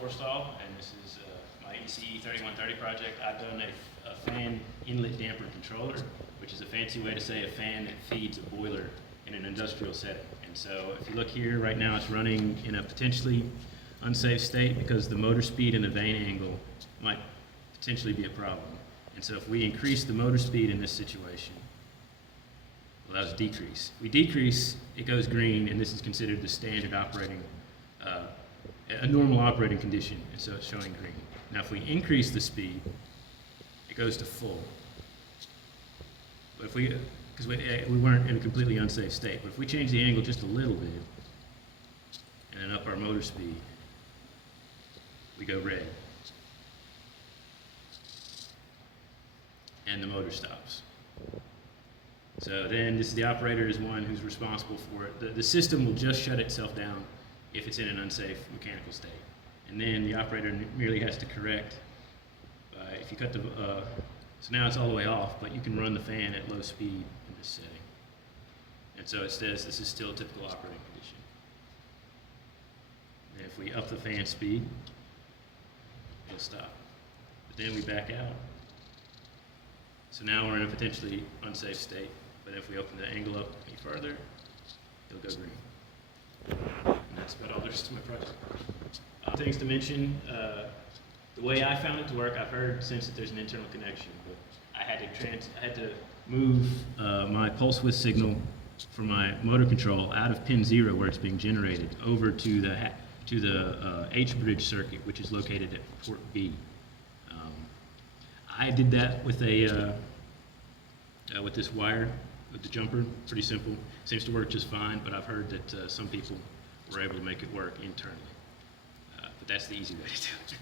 Forstall, and this is my ECE 3130 project. I've done a fan inlet damper controller, which is a fancy way to say a fan that feeds a boiler in an industrial setting. And so if you look here, right now it's running in a potentially unsafe state because the motor speed and the vane angle might potentially be a problem. And so if we increase the motor speed in this situation, well, that was decrease. We decrease, it goes green, and this is considered the standard operating, a normal operating condition, and so it's showing green. Now, if we increase the speed, it goes to full. But if we, because we weren't in a completely unsafe state, but if we change the angle just a little bit, and then up our motor speed, we go red. And the motor stops. So then this is the operator is one who's responsible for it. The system will just shut itself down if it's in an unsafe mechanical state. And then the operator merely has to correct, if you cut the, so now it's all the way off, but you can run the fan at low speed in this setting. And so it says this is still a typical operating condition. And if we up the fan speed, it'll stop. But then we back out. So now we're in a potentially unsafe state, but if we open the angle up any further, it'll go green. And that's about all there is to my project. Things to mention, the way I found it to work, I've heard since that there's an internal connection, but I had to move my pulse width signal from my motor control out of pin 0 where it's being generated over to the H-bridge circuit, which is located at port B. I did that with with this wire, with the jumper, pretty simple. Seems to work just fine, but I've heard that some people were able to make it work internally. But that's the easy way to do it.